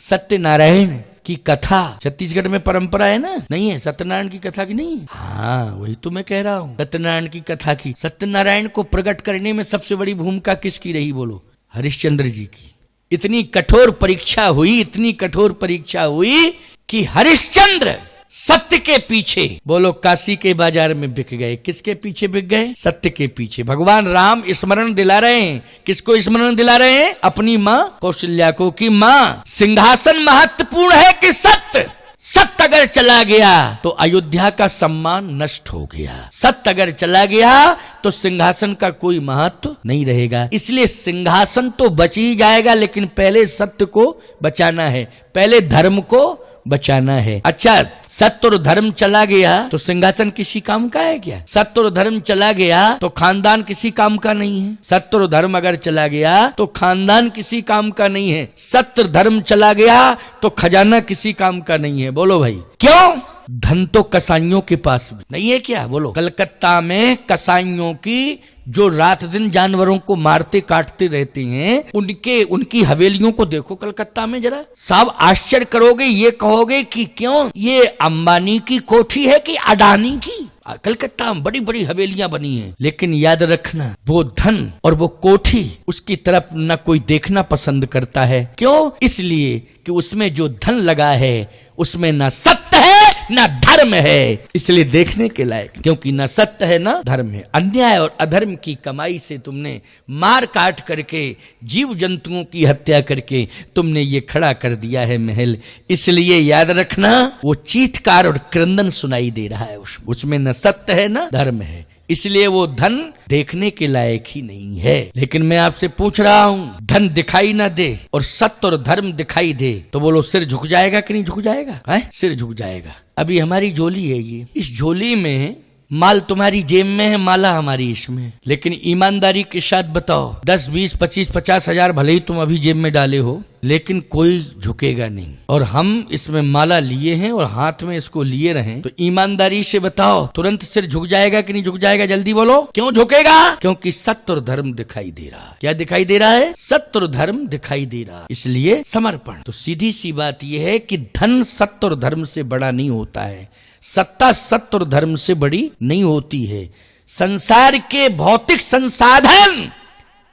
सत्यनारायण की कथा छत्तीसगढ़ में परंपरा है ना, नहीं है? सत्यनारायण की कथा की नहीं? हाँ, वही तो मैं कह रहा हूँ, सत्यनारायण की कथा की। सत्यनारायण को प्रकट करने में सबसे बड़ी भूमिका किसकी रही बोलो? हरिश्चंद्र जी की। इतनी कठोर परीक्षा हुई, इतनी कठोर परीक्षा हुई कि हरिश्चंद्र सत्य के पीछे, बोलो, काशी के बाजार में बिक गए। किसके पीछे बिक गए? सत्य के पीछे। भगवान राम स्मरण दिला रहे हैं। किसको स्मरण दिला रहे हैं? अपनी मां कौशल्या को, कि मां, सिंहासन महत्वपूर्ण है कि सत्य? सत्य अगर चला गया तो अयोध्या का सम्मान नष्ट हो गया। सत्य अगर चला गया तो सिंहासन का कोई महत्व नहीं रहेगा। इसलिए सिंहासन तो बच ही जाएगा, लेकिन पहले सत्य को बचाना है, पहले धर्म को बचाना है। अच्छा, सत्य और धर्म चला गया तो सिंहासन किसी काम का है क्या? सत्य और धर्म चला गया तो खानदान किसी काम का नहीं है। सत्य और धर्म अगर चला गया तो खानदान किसी काम का नहीं है। सत्य धर्म चला गया तो खजाना किसी काम का नहीं है। बोलो भाई, क्यों? धन तो कसाईयों के पास भी नहीं है क्या? बोलो, कलकत्ता में कसाईयों की, जो रात दिन जानवरों को मारते काटते रहते हैं, उनकी हवेलियों को देखो कलकत्ता में जरा। सब आश्चर्य करोगे, ये कहोगे कि क्यों, ये अंबानी की कोठी है कि अडानी की? कलकत्ता में बड़ी बड़ी हवेलियां बनी हैं, लेकिन याद रखना, वो धन और वो कोठी, उसकी तरफ न कोई देखना पसंद करता है। क्यों? इसलिए कि उसमें जो धन लगा है उसमें न सत्य है न धर्म है, इसलिए देखने के लायक। क्योंकि न सत्य है न धर्म है। अन्याय और अधर्म की कमाई से तुमने मार काट करके, जीव जंतुओं की हत्या करके तुमने ये खड़ा कर दिया है महल। इसलिए याद रखना, वो चीत्कार और क्रंदन सुनाई दे रहा है, उसमें न सत्य है न धर्म है, इसलिए वो धन देखने के लायक ही नहीं है। लेकिन मैं आपसे पूछ रहा हूं, धन दिखाई ना दे और सत्य और धर्म दिखाई दे तो बोलो, सिर झुक जाएगा कि नहीं झुक जाएगा? सिर झुक जाएगा। अभी हमारी झोली है ये, इस झोली में माल तुम्हारी जेब में है, माला हमारी इसमें। लेकिन ईमानदारी के साथ बताओ, 10, 20, 25, 50 हजार भले ही तुम अभी जेब में डाले हो, लेकिन कोई झुकेगा नहीं। और हम इसमें माला लिए हैं और हाथ में इसको लिए रहें, तो ईमानदारी से बताओ, तुरंत सिर झुक जाएगा कि नहीं झुक जाएगा? जल्दी बोलो, क्यों झुकेगा? क्योंकि सत्य और धर्म दिखाई दे रहा है। क्या दिखाई दे रहा है? सत्य और धर्म दिखाई दे रहा है, इसलिए समर्पण। तो सीधी सी बात यह है कि धन सत्य और धर्म से बड़ा नहीं होता है, सत्ता सत्य और धर्म से बड़ी नहीं होती है। संसार के भौतिक संसाधन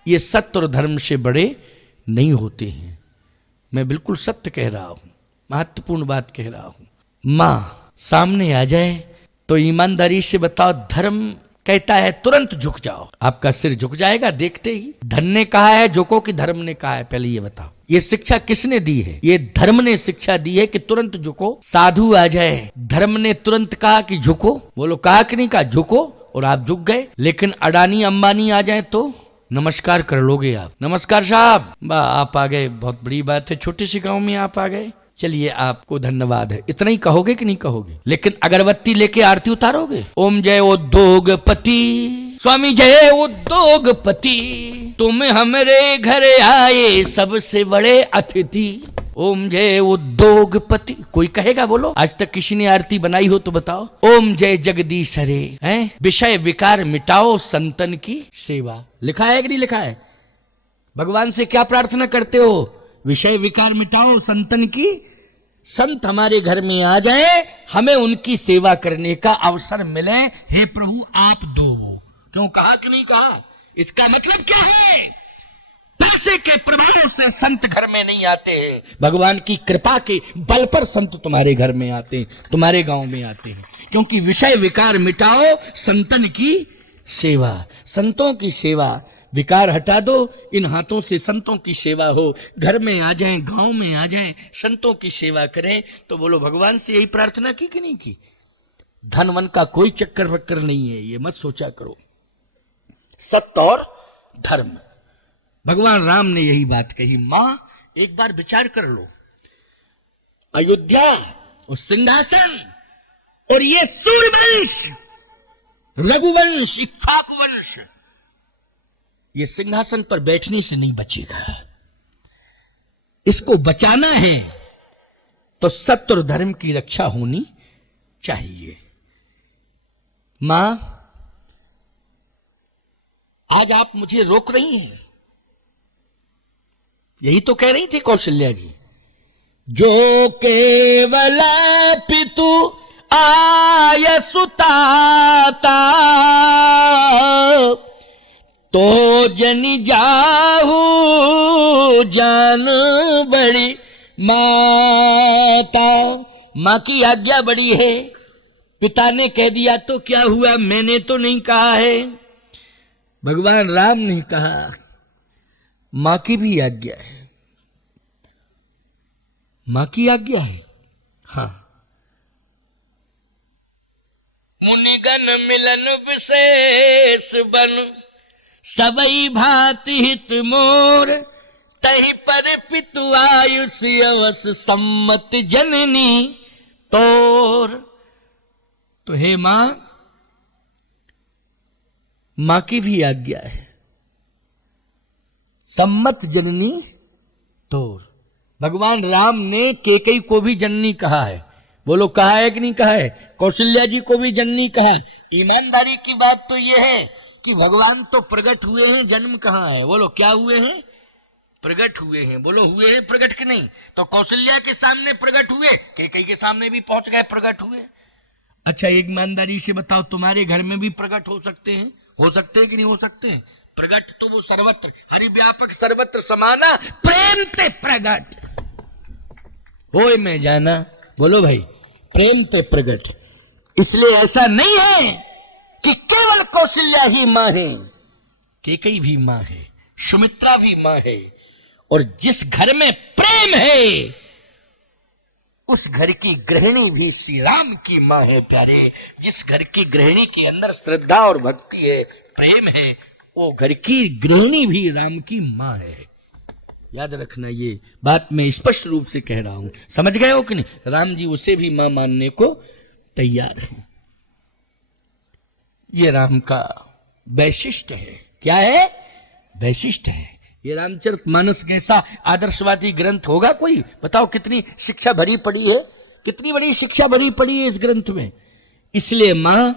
ये सत्य और धर्म से बड़े नहीं होते हैं। मैं बिल्कुल सत्य कह रहा हूं, महत्वपूर्ण बात कह रहा हूं। मां सामने आ जाए तो ईमानदारी से बताओ, धर्म कहता है तुरंत झुक जाओ, आपका सिर झुक जाएगा देखते ही। धन ने कहा है झुको कि धर्म ने कहा है? पहले ये बताओ, ये शिक्षा किसने दी है? ये धर्म ने शिक्षा दी है कि तुरंत झुको। साधु आ जाए, धर्म ने तुरंत कहा कि झुको। बोलो, कहा कि नहीं कहा? झुको, और आप झुक गए। लेकिन अडानी अंबानी आ जाए तो नमस्कार कर लोगे आप? नमस्कार साहब, आप आ गए, बहुत बड़ी बात है, छोटे से गांव में आप आ गए, चलिए आपको धन्यवाद है, इतना ही कहोगे कि नहीं कहोगे? लेकिन अगरबत्ती लेके आरती उतारोगे, ओम जय उद्योगपति, स्वामी जय उद्योगपति, तुम हमारे घर आए सबसे बड़े अतिथि, ओम जय उद्योगपति, कोई कहेगा? बोलो, आज तक किसी ने आरती बनाई हो तो बताओ। ओम जय जगदीश हरे, विषय विकार मिटाओ संतन की सेवा। लिखा है कि नहीं लिखा है? भगवान से क्या प्रार्थना करते हो? विषय विकार मिटाओ संतन की, संत हमारे घर में आ जाए, हमें उनकी सेवा करने का अवसर मिले, हे प्रभु आप दो। क्यों कहा कि नहीं कहा? इसका मतलब क्या है? पैसे के प्रभाव से संत घर में नहीं आते हैं, भगवान की कृपा के बल पर संत तुम्हारे घर में आते हैं, तुम्हारे गांव में आते हैं। क्योंकि विषय विकार मिटाओ संतन की सेवा, संतों की सेवा, विकार हटा दो, इन हाथों से संतों की सेवा हो, घर में आ जाएं, गांव में आ जाएं, संतों की सेवा करें। तो बोलो, भगवान से यही प्रार्थना की कि नहीं की? धन वन का कोई चक्कर वक्कर नहीं है, ये मत सोचा करो। सत्य और धर्म, भगवान राम ने यही बात कही। मां, एक बार विचार कर लो, अयोध्या और सिंहासन और ये सूर्यवंश, रघुवंश, इक्ष्वाकुवंश, ये सिंहासन पर बैठने से नहीं बचेगा। इसको बचाना है तो सत्य और धर्म की रक्षा होनी चाहिए। मां, आज आप मुझे रोक रही हैं, यही तो कह रही थी कौशल्या जी जो केवल पितु आय सुताता, तो जनि जाहू जान बड़ी माता। माँ की आज्ञा बड़ी है, पिता ने कह दिया तो क्या हुआ, मैंने तो नहीं कहा है, भगवान राम ने कहा, माँ की भी आज्ञा है, माँ की आज्ञा है। हाँ, मुनिगण मिलन विशेष बन, सबई भांति हित मोर, तहि पर पितु आयुष अवस सम्मत जननी तोर। तो हे मां, मां की भी आज्ञा है, सम्मत जननी तोर। भगवान राम ने केकई को भी जननी कहा है, बोलो कहा है कि नहीं कहा है, कौशल्या जी को भी जननी कहा। ईमानदारी की बात तो यह है कि भगवान तो प्रकट हुए हैं, जन्म कहाँ है, बोलो क्या हुए हैं, प्रकट हुए हैं, बोलो हुए हैं प्रकट के नहीं। तो कौशल्या के सामने प्रकट हुए, केकई के सामने भी पहुंच गए, प्रकट हुए। अच्छा एक ईमानदारी से बताओ, तुम्हारे घर में भी प्रकट हो सकते हैं, हो सकते हैं कि नहीं हो सकते हैं? प्रकट तो वो सर्वत्र, हरिव्यापक सर्वत्र समाना, प्रेम ते प्रगट होए में जाना, बोलो भाई प्रेम ते प्रगट। इसलिए ऐसा नहीं है कि केवल कौशल्या ही मां है, केकई भी मां है, सुमित्रा भी मां है। और जिस घर में प्रेम है उस घर की गृहिणी भी श्री राम की मां है प्यारे। जिस घर की गृहिणी के अंदर श्रद्धा और भक्ति है, प्रेम है, वो घर की गृहिणी भी राम की मां है। याद रखना, ये बात मैं स्पष्ट रूप से कह रहा हूं, समझ गए हो कि नहीं? राम जी उसे भी मां मानने को तैयार हैं। ये राम का वैशिष्ट है। क्या है? वैशिष्ट है। ये रामचरितमानस कैसा आदर्शवादी ग्रंथ होगा कोई? बताओ कितनी शिक्षा भरी पड़ी है, कितनी बड़ी शिक्षा भरी पड़ी है इस ग्रंथ में। इसलिए मां,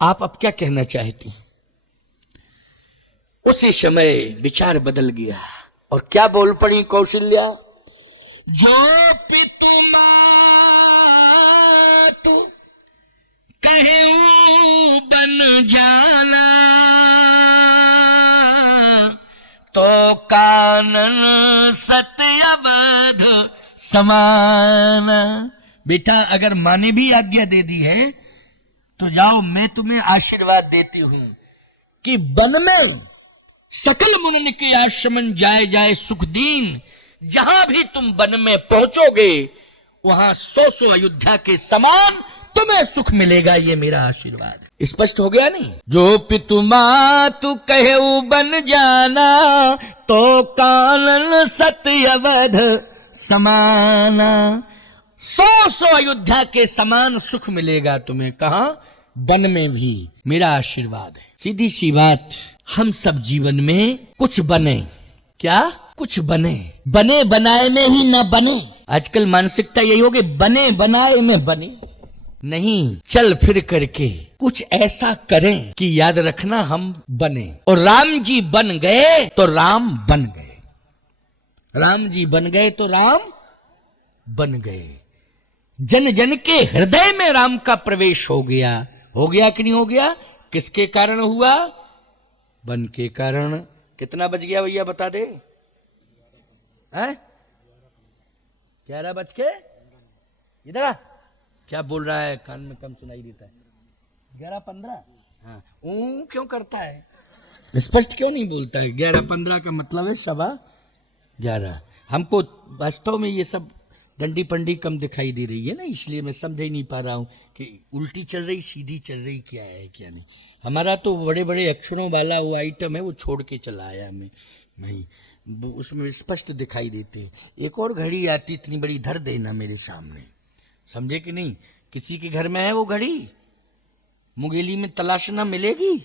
आप अब क्या कहना चाहती? उसी समय विचार बदल गया और क्या बोल पड़ी कौशल्या? जो पितु मातु कहूं बन जाना, तो कानन सत्य अवध समान। बेटा अगर माँ ने भी आज्ञा दे दी है तो जाओ, मैं तुम्हें आशीर्वाद देती हूं कि वन में सकल मुनि के आश्रमन जाए जाए सुख दीन। जहां भी तुम वन में पहुंचोगे वहां 100 अयोध्या के समान तुम्हें सुख मिलेगा, ये मेरा आशीर्वाद। स्पष्ट हो गया नहीं? जो पितु मातु कहु बन जाना, तो कानन सत्य अवध समाना। 100 अयोध्या के समान सुख मिलेगा तुम्हें। कहां? वन में भी। मेरा आशीर्वाद है। सीधी सी बात, हम सब जीवन में कुछ बने। क्या? कुछ बने। बने बनाए में ही न बने। आजकल मानसिकता यही हो गई, बने बनाए में बने नहीं, चल फिर करके कुछ ऐसा करें कि याद रखना हम बने। और राम जी बन गए तो राम बन गए, राम जी बन गए तो राम बन गए। जन जन के हृदय में राम का प्रवेश हो गया। हो गया कि नहीं हो गया? किसके कारण हुआ? बन के कारण। कितना बज गया भैया बता दे? 11 बज के इधर क्या बोल रहा है? कान में कम सुनाई देता है। 11:15। हाँ, क्यों करता है? स्पष्ट क्यों नहीं बोलता है? 11:15 का मतलब है 11:15। हमको वास्तव में ये सब डंडी पंडी कम दिखाई दे रही है ना, इसलिए मैं समझ ही नहीं पा रहा हूँ कि उल्टी चल रही सीधी चल रही क्या है क्या नहीं। हमारा तो बड़े बड़े अक्षरों वाला वो आइटम है, वो छोड़ के चला आया हमें नहीं, उसमें स्पष्ट दिखाई देते। एक और घड़ी आती इतनी बड़ी धर देना मेरे सामने, समझे कि नहीं? किसी के घर में है वो घड़ी, मुंगेली में तलाशना मिलेगी?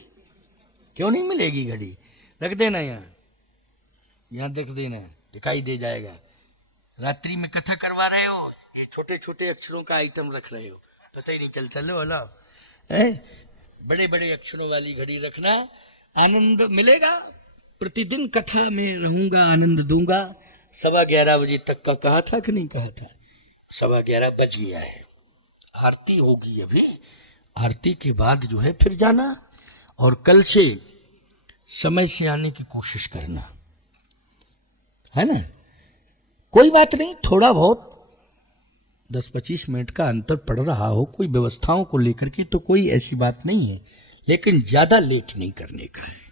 क्यों नहीं मिलेगी घड़ी? रख देना यहाँ देख देना, दिखाई दे जाएगा। रात्रि में कथा करवा रहे हो, ये छोटे छोटे अक्षरों का आइटम रख रहे हो, पता ही नहीं चलता। लो वाला बड़े बड़े अक्षरों वाली घड़ी रखना, आनंद मिलेगा। प्रतिदिन कथा में रहूंगा, आनंद दूंगा, 11:15 बजे तक का कहा था कि नहीं कहा था? 11:15 बज गया है। आरती होगी अभी, आरती के बाद जो है फिर जाना, और कल से समय से आने की कोशिश करना, है ना? कोई बात नहीं, थोड़ा बहुत 10-25 मिनट का अंतर पड़ रहा हो कोई व्यवस्थाओं को लेकर के तो कोई ऐसी बात नहीं है, लेकिन ज्यादा लेट नहीं करने का है।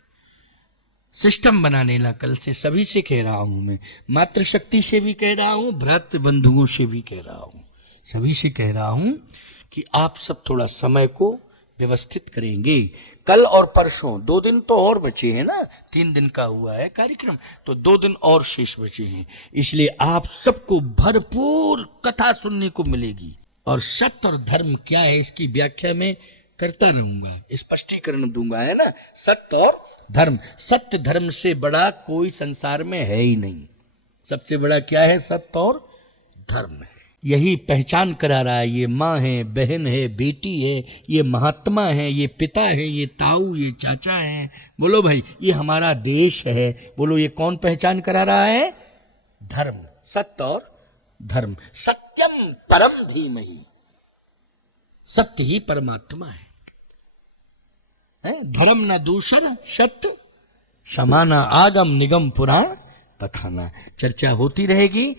सिस्टम बना लेना। कल से सभी से कह रहा हूं मैं, मातृशक्ति से भी कह रहा हूं, भ्रातृ बंधुओं से भी कह रहा हूं, सभी से कह रहा हूं कि आप सब थोड़ा समय को व्यवस्थित करेंगे। कल और परसों 2 दिन तो और बचे हैं ना, 3 दिन का हुआ है कार्यक्रम, तो 2 दिन और शेष बचे हैं। इसलिए आप सबको भरपूर कथा सुनने को मिलेगी, और सत्य और धर्म क्या है इसकी व्याख्या में करता रहूंगा, स्पष्टीकरण दूंगा, है ना? सत्य और धर्म, सत्य धर्म से बड़ा कोई संसार में है ही नहीं। सबसे बड़ा क्या है? सत्य और धर्म है। यही पहचान करा रहा है। ये माँ है, बहन है, बेटी है, ये महात्मा है, ये पिता है, ये ताऊ, ये चाचा है। बोलो भाई, ये हमारा देश है। बोलो, ये कौन पहचान करा रहा है? धर्म, सत्य और धर्म। सत्यम परम धीमहि, सत्य ही परमात्मा है। धर्म न दूषण सत्य, समाना आगम निगम पुराण तखाना। चर्चा होती रहेगी।